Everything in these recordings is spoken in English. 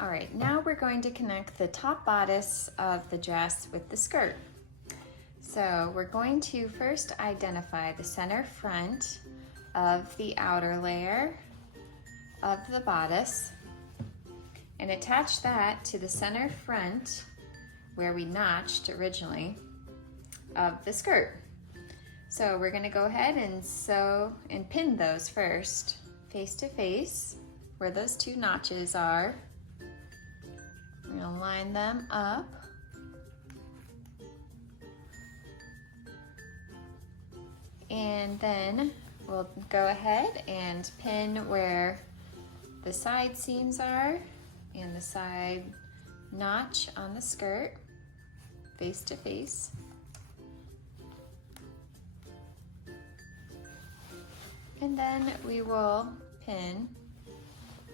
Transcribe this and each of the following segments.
All right, now we're going to connect the top bodice of the dress with the skirt. So we're going to first identify the center front of the outer layer of the bodice and attach that to the center front where we notched originally of the skirt. So we're going to go ahead and sew and pin those first, face to face, where those two notches are. We're going to line them up. And then we'll go ahead and pin where the side seams are and the side notch on the skirt, face to face. And then we will pin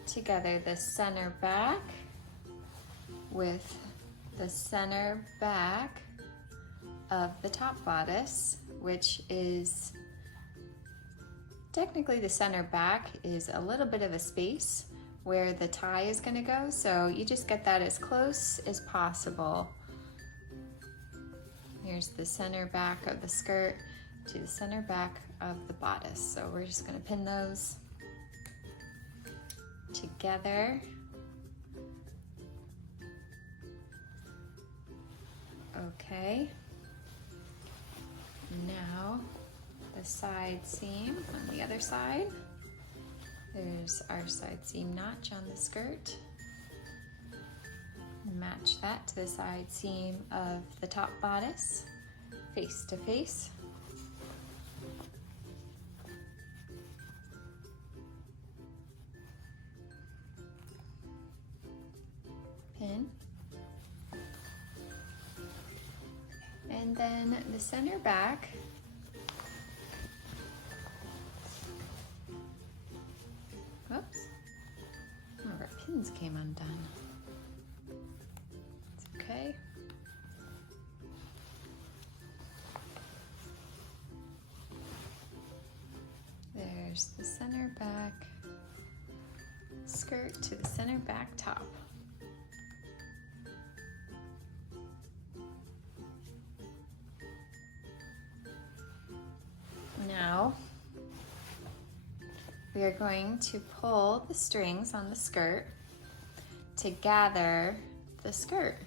together the center back with the center back of the top bodice, which is technically the center back is a little bit of a space where the tie is going to go, so you just get that as close as possible. Here's the center back of the skirt to the center back of the bodice. So we're just going to pin those together. Okay. Now the side seam on the other side. There's our side seam notch on the skirt. Match that to the side seam of the top bodice, face to face. Pin. And then the center back. Whoops. One of our pins came undone. It's okay. There's the center back skirt to the center back top. Now we are going to pull the strings on the skirt to gather the skirt.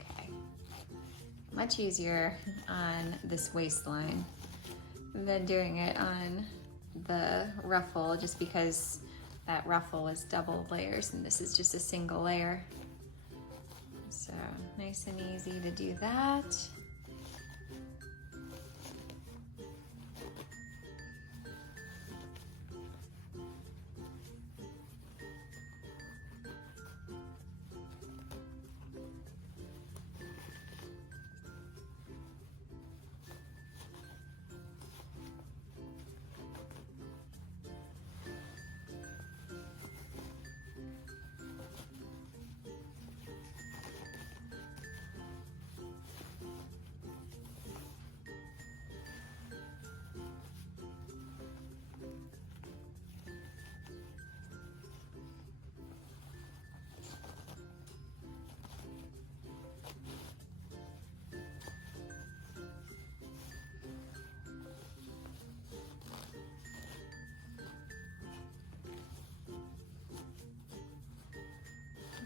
Okay, much easier on this waistline than doing it on the ruffle, just because that ruffle is double layers and this is just a single layer. So nice and easy to do that.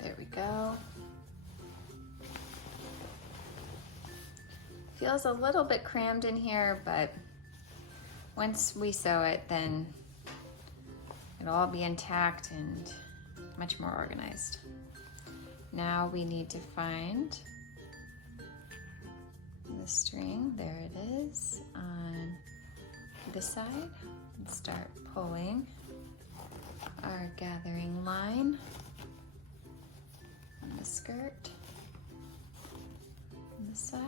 There we go. Feels a little bit crammed in here, but once we sew it, then it'll all be intact and much more organized. Now we need to find the string, there it is, on this side, and start pulling our gathering line on the skirt on the side.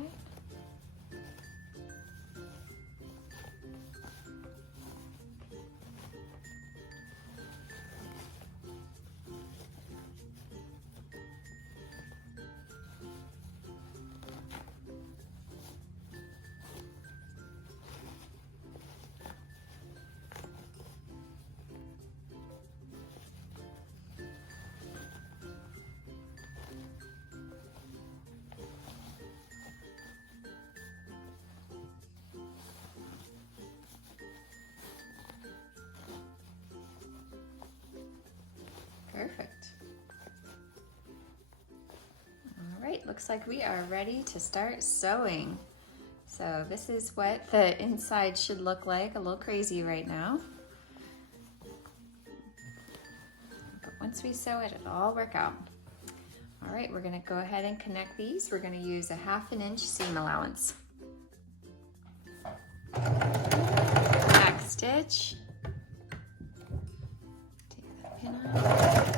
right, looks like we are ready to start sewing. So this is what the inside should look like, a little crazy right now. But once we sew it, it'll all work out. All right, we're gonna go ahead and connect these. We're gonna use a 1/2 inch seam allowance. Back stitch. Take the pin out.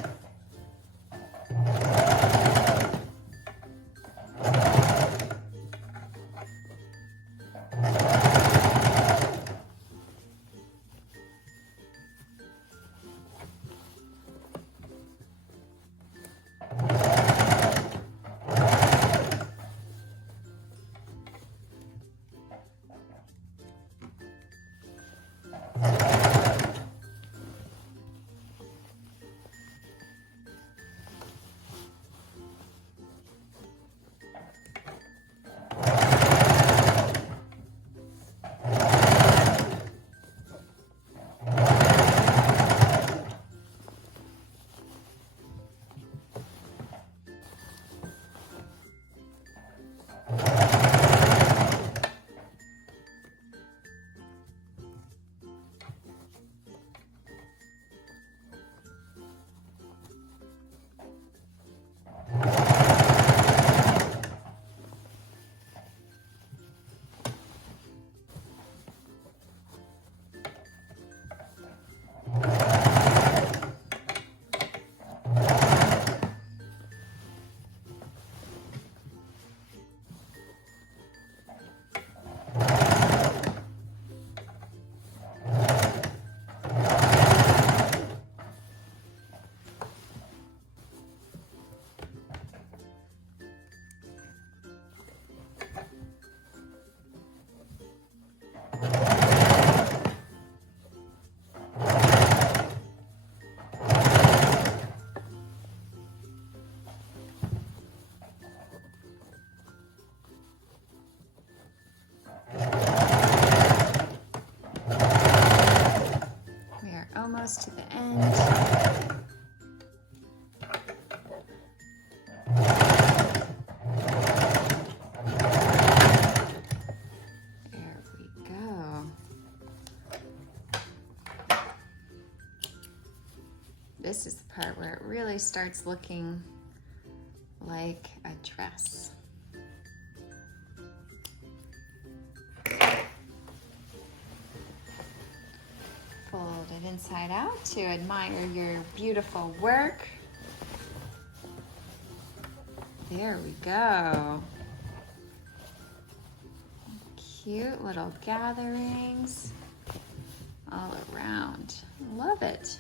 Almost to the end. There we go. This is the part where it really starts looking like a dress. Fold it inside out to admire your beautiful work. There we go. Cute little gatherings all around. Love it.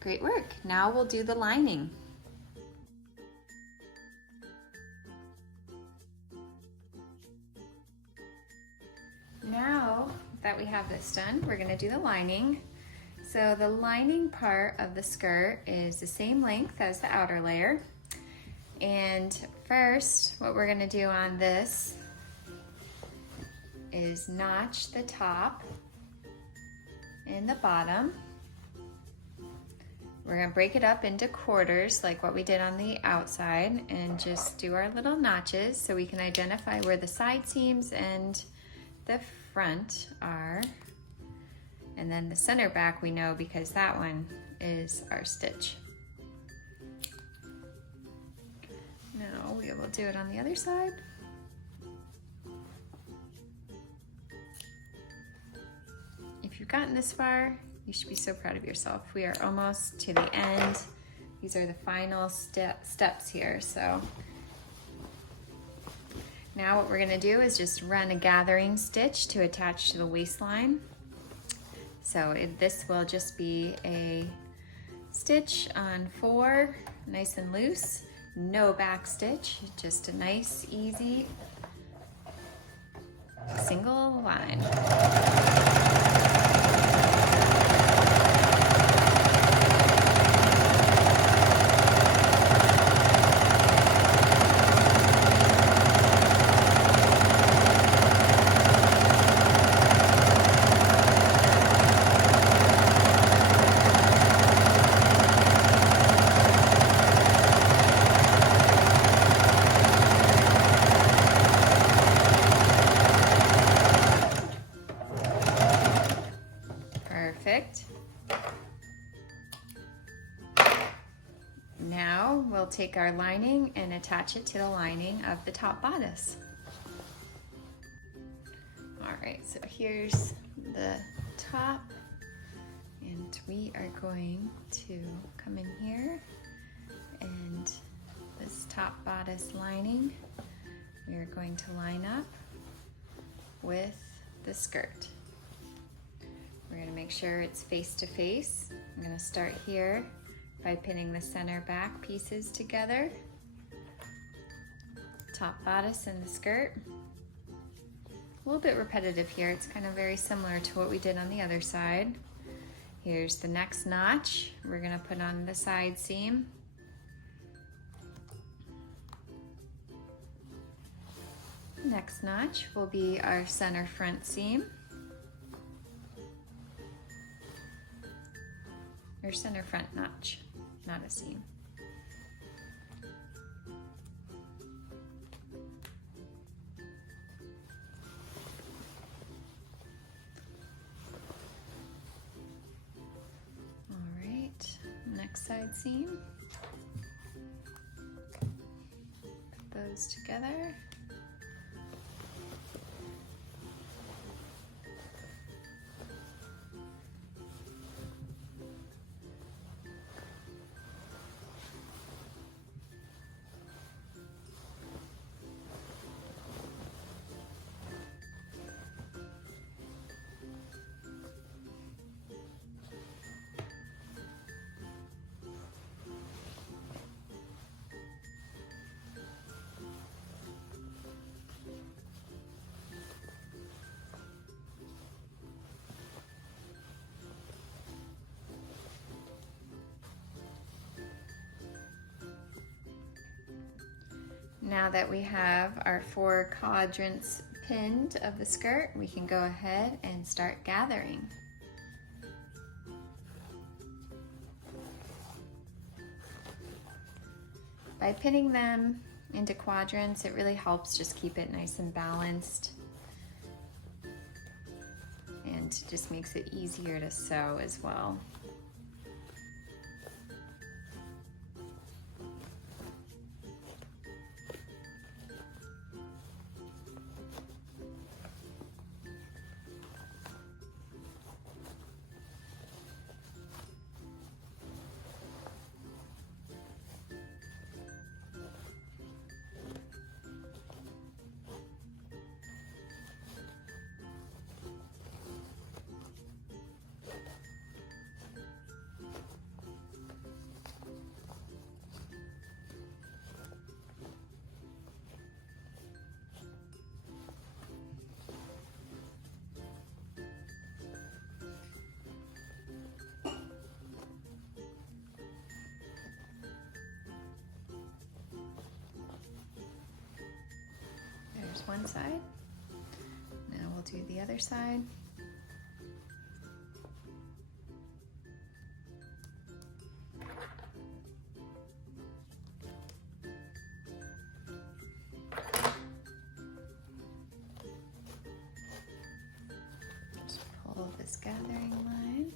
Great work. Now we'll do the lining. Now that we have this done, we're going to do the lining. So the lining part of the skirt is the same length as the outer layer. And first, what we're going to do on this is notch the top and the bottom. We're going to break it up into quarters like what we did on the outside and just do our little notches so we can identify where the side seams and the front are. And then the center back we know because that one is our stitch. Now we will do it on the other side. If you've gotten this far, you should be so proud of yourself. We are almost to the end. These are the final steps here. So now what we're gonna do is just run a gathering stitch to attach to the waistline. So this will just be a stitch on 4, nice and loose, no back stitch, just a nice, easy, single line. we'll take our lining and attach it to the lining of the top bodice. All right, so here's the top, and we are going to come in here, and this top bodice lining, we are going to line up with the skirt. We're going to make sure it's face to face. I'm going to start here by pinning the center back pieces together. Top bodice and the skirt. A little bit repetitive here. It's kind of very similar to what we did on the other side. Here's the next notch. We're going to put on the side seam. Next notch will be our center front seam. Or center front notch, not a seam. All right, next side seam. Put those together. Now that we have our 4 quadrants pinned of the skirt, we can go ahead and start gathering. By pinning them into quadrants, it really helps just keep it nice and balanced, and just makes it easier to sew as well. One side. Now we'll do the other side. Just pull this gathering line.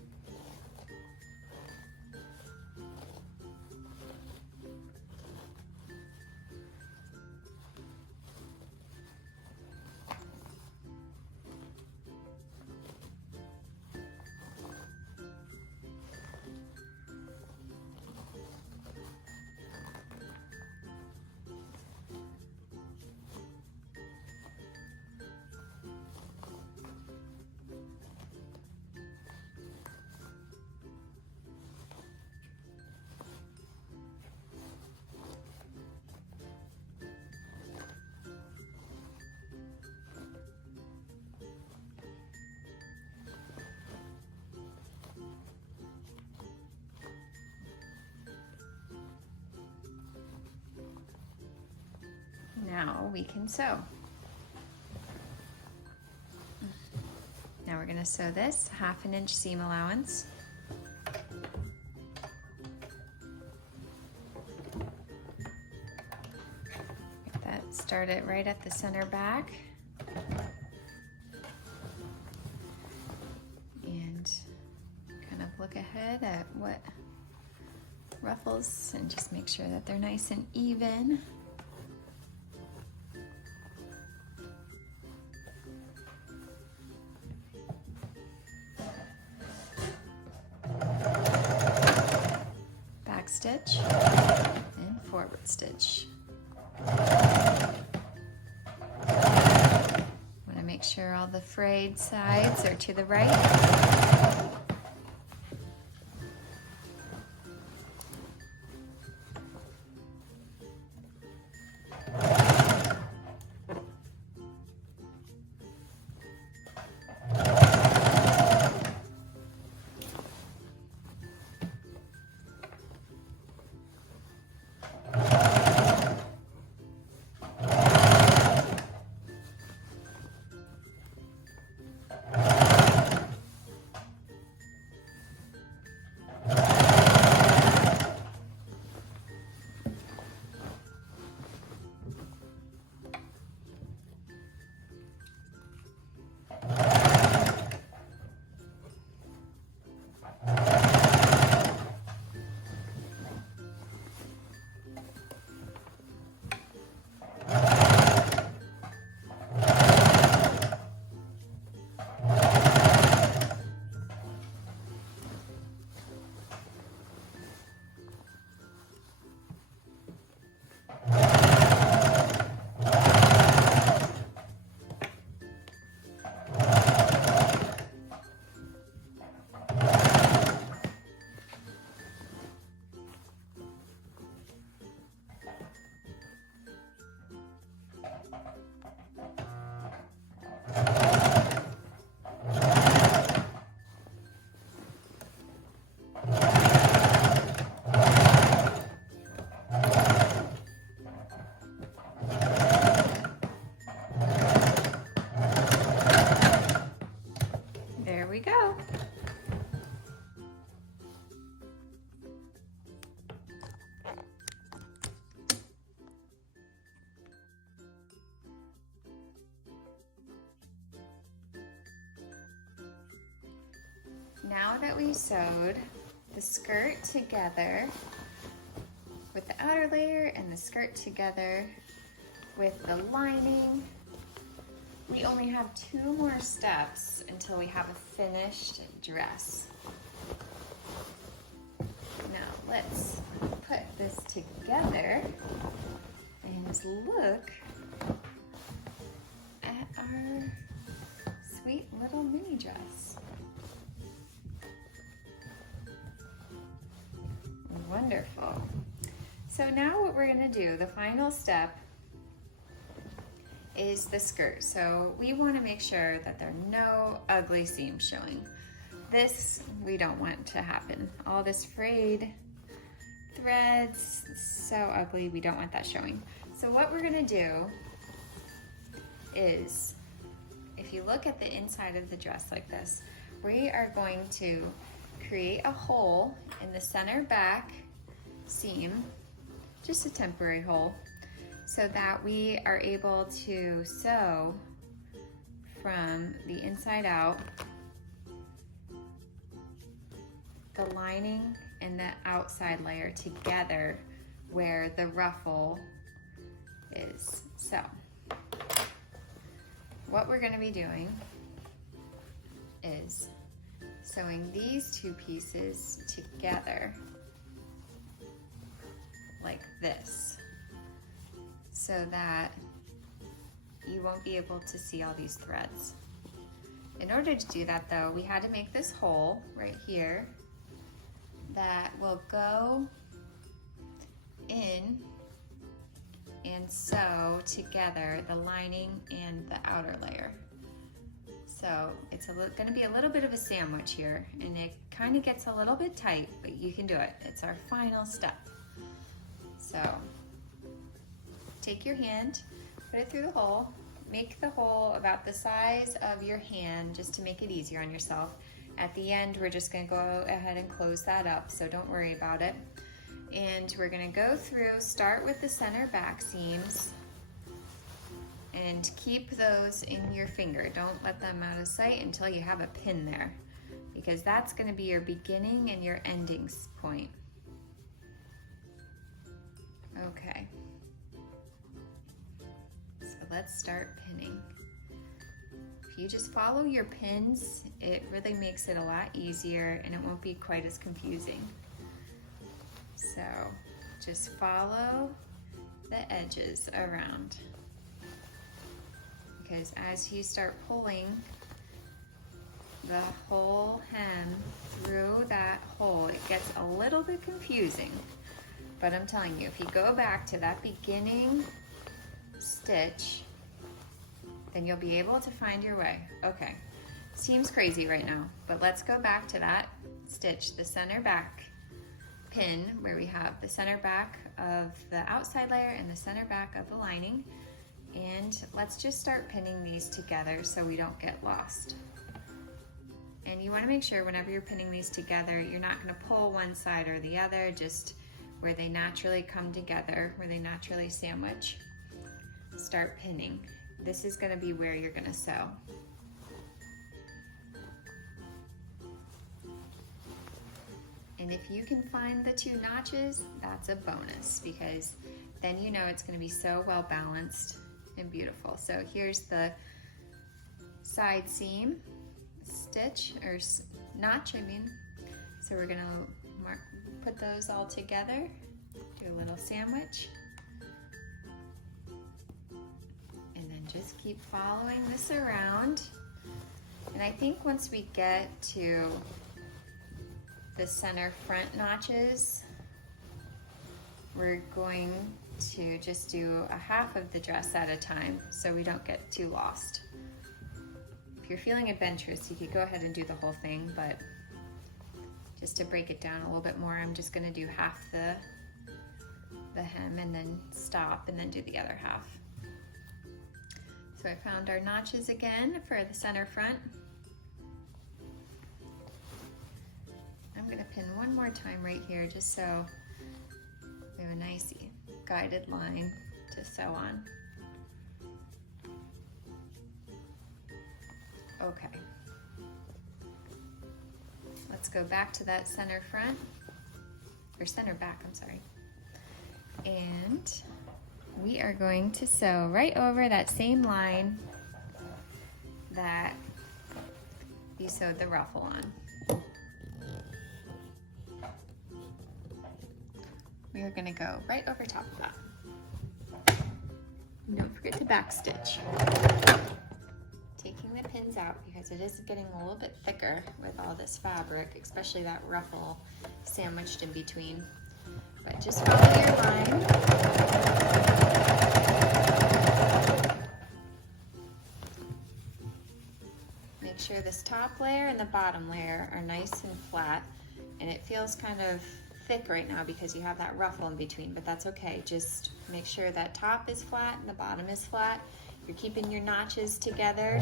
Now we can sew. Now we're going to sew this 1/2 inch seam allowance. Get that started right at the center back. And kind of look ahead at what ruffles and just make sure that they're nice and even. Back stitch and forward stitch. Want to make sure all the frayed sides are to the right. There we go. Now that we sewed the skirt together with the outer layer and the skirt together with the lining, we only have 2 more steps until we have a finished dress. Now let's put this together and look at our sweet little mini dress. Wonderful. So now what we're gonna do, the final step, is the skirt. So we want to make sure that there are no ugly seams showing. This we don't want to happen. All this frayed threads, so ugly, we don't want that showing. So what we're gonna do is, if you look at the inside of the dress like this, we are going to create a hole in the center back seam, just a temporary hole, so that we are able to sew from the inside out the lining and the outside layer together where the ruffle is. So what we're going to be doing is sewing these 2 pieces together like this, so that you won't be able to see all these threads. In order to do that though, we had to make this hole right here that will go in and sew together the lining and the outer layer. So it's going to be a little bit of a sandwich here, and it kind of gets a little bit tight, but you can do it. It's our final step. So take your hand, put it through the hole, make the hole about the size of your hand just to make it easier on yourself. At the end, we're just going to go ahead and close that up, so don't worry about it. And we're going to go through, start with the center back seams, and keep those in your finger. Don't let them out of sight until you have a pin there, because that's going to be your beginning and your ending point. Okay. So let's start pinning. If you just follow your pins, it really makes it a lot easier and it won't be quite as confusing. So just follow the edges around, because as you start pulling the whole hem through that hole, it gets a little bit confusing. But I'm telling you, if you go back to that beginning stitch, then you'll be able to find your way. Okay, seems crazy right now, but let's go back to that stitch, the center back pin, where we have the center back of the outside layer and the center back of the lining. And let's just start pinning these together so we don't get lost. And you want to make sure whenever you're pinning these together, you're not going to pull one side or the other, just where they naturally come together, where they naturally sandwich. Start pinning. This is going to be where you're going to sew. And if you can find the 2 notches, that's a bonus, because then you know it's going to be so well balanced and beautiful. So here's the side seam stitch, or notch, I mean. So we're going to put those all together, do a little sandwich, and then just keep following this around. And I think once we get to the center front notches, we're going to just do a half of the dress at a time so we don't get too lost. If you're feeling adventurous, you could go ahead and do the whole thing, but just to break it down a little bit more, I'm just going to do half the hem and then stop and then do the other half. So I found our notches again for the center front. I'm going to pin one more time right here just so we have a nice guided line to sew on. Okay. Let's go back to that center front, or center back, I'm sorry. And we are going to sew right over that same line that you sewed the ruffle on. We are going to go right over top of that. And don't forget to backstitch. Taking the pins out because it is getting a little bit thicker with all this fabric, especially that ruffle sandwiched in between. But just follow your line. Make sure this top layer and the bottom layer are nice and flat, and it feels kind of thick right now because you have that ruffle in between, but that's okay. Just make sure that top is flat and the bottom is flat. You're keeping your notches together.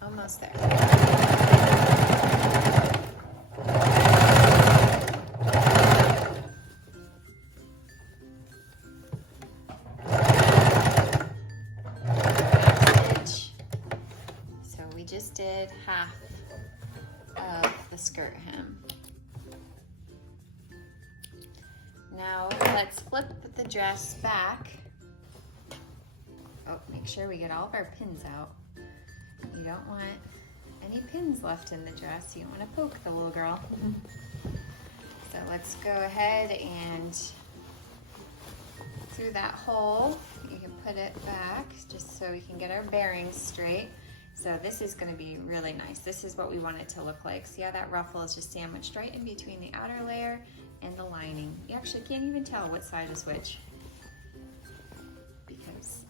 Almost there. So we just did half of the skirt hem. Now let's flip the dress back. Oh, make sure we get all of our pins out. You don't want any pins left in the dress. You don't want to poke the little girl. So let's go ahead and through that hole, you can put it back just so we can get our bearings straight. So this is going to be really nice. This is what we want it to look like. See how that ruffle is just sandwiched right in between the outer layer and the lining. You actually can't even tell what side is which because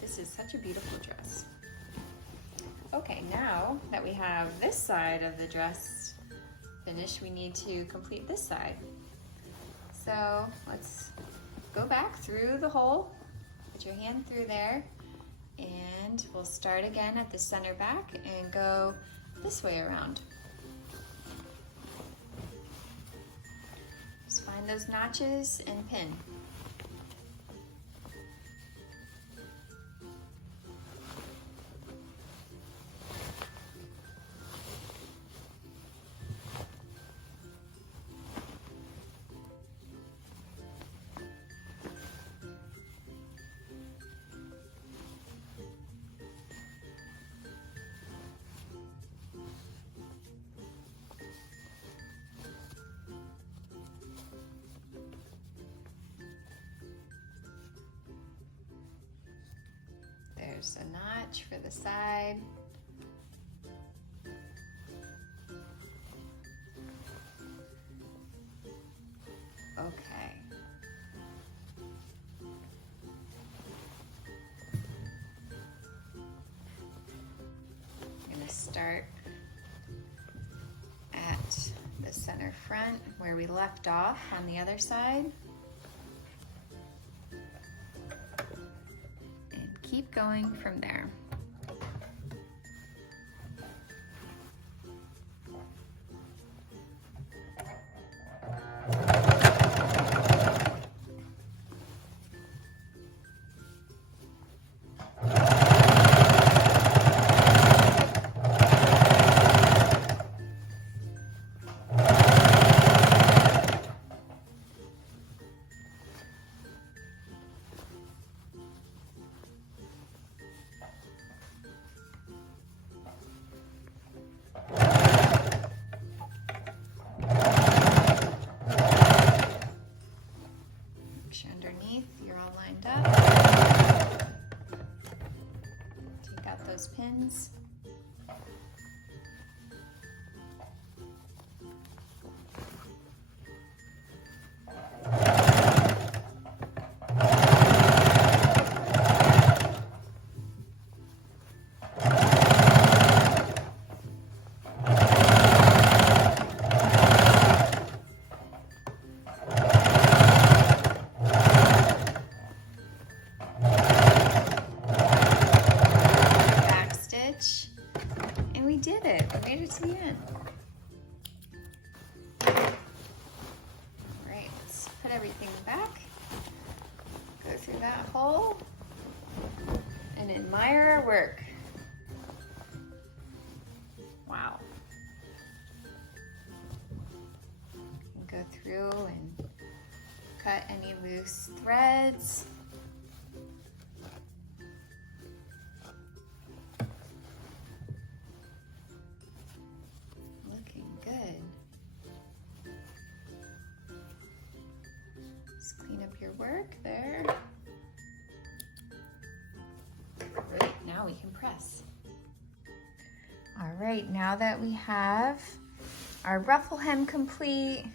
this is such a beautiful dress. Okay, now that we have this side of the dress finished, we need to complete this side. So let's go back through the hole, put your hand through there, and we'll start again at the center back and go this way around. Just find those notches and pin. There's a notch for the side. Okay. I'm going to start at the center front where we left off on the other side. Keep going from there. Underneath, you're all lined up. Take out those pins. And we did it. We made it to the end. All right, let's put everything back. Go through that hole and admire our work. Wow. Go through and cut any loose threads. Your work there. Great, now we can press. All right, now that we have our ruffle hem complete,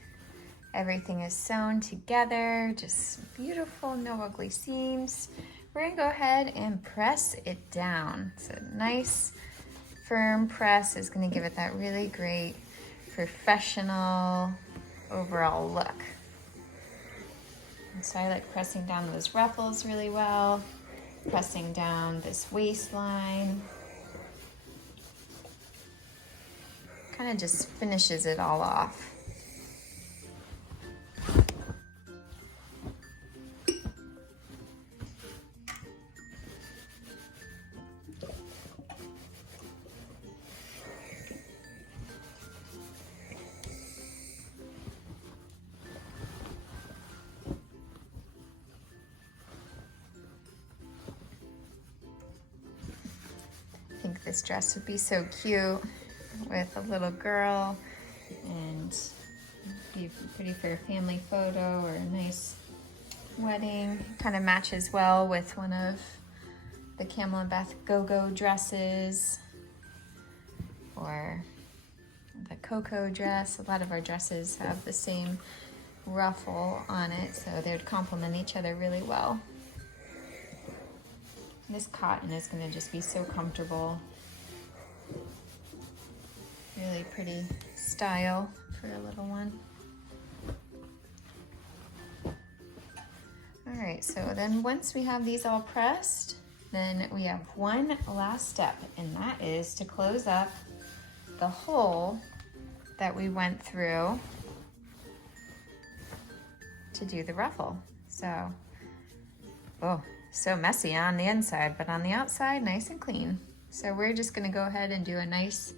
everything is sewn together, just beautiful, no ugly seams. We're gonna go ahead and press it down. So nice, firm press is gonna give it that really great, professional overall look. So I like pressing down those ruffles really well, pressing down this waistline. Kind of just finishes it all off. I think this dress would be so cute with a little girl, and be pretty for a family photo or a nice wedding. Kind of matches well with one of the Camilyn Beth go-go dresses or the Coco dress. A lot of our dresses have the same ruffle on it, so they would complement each other really well. This cotton is going to just be so comfortable Really pretty style for a little one. All right, so then once we have these all pressed, then we have one last step, and that is to close up the hole that we went through to do the ruffle. So, oh, so messy on the inside, but on the outside, nice and clean. So we're just gonna go ahead and do a nice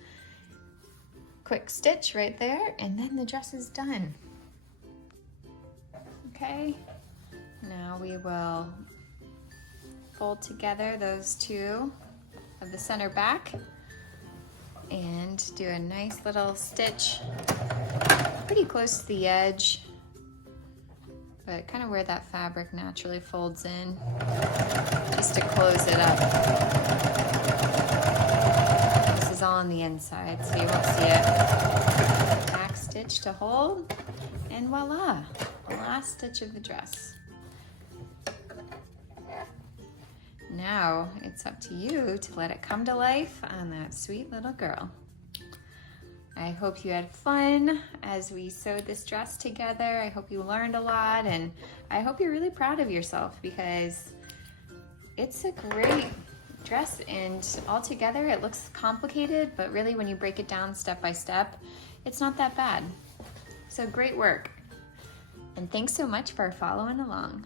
quick stitch right there, and then the dress is done. Okay, now we will fold together those two of the center back and do a nice little stitch pretty close to the edge, but kind of where that fabric naturally folds in, just to close it up. This is all on the inside, so you won't see it. Back stitch to hold, and voila, the last stitch of the dress. Now it's up to you to let it come to life on that sweet little girl. I hope you had fun as we sewed this dress together. I hope you learned a lot, and I hope you're really proud of yourself because it's a great dress, and altogether it looks complicated, but really when you break it down step by step, it's not that bad. So great work. And thanks so much for following along.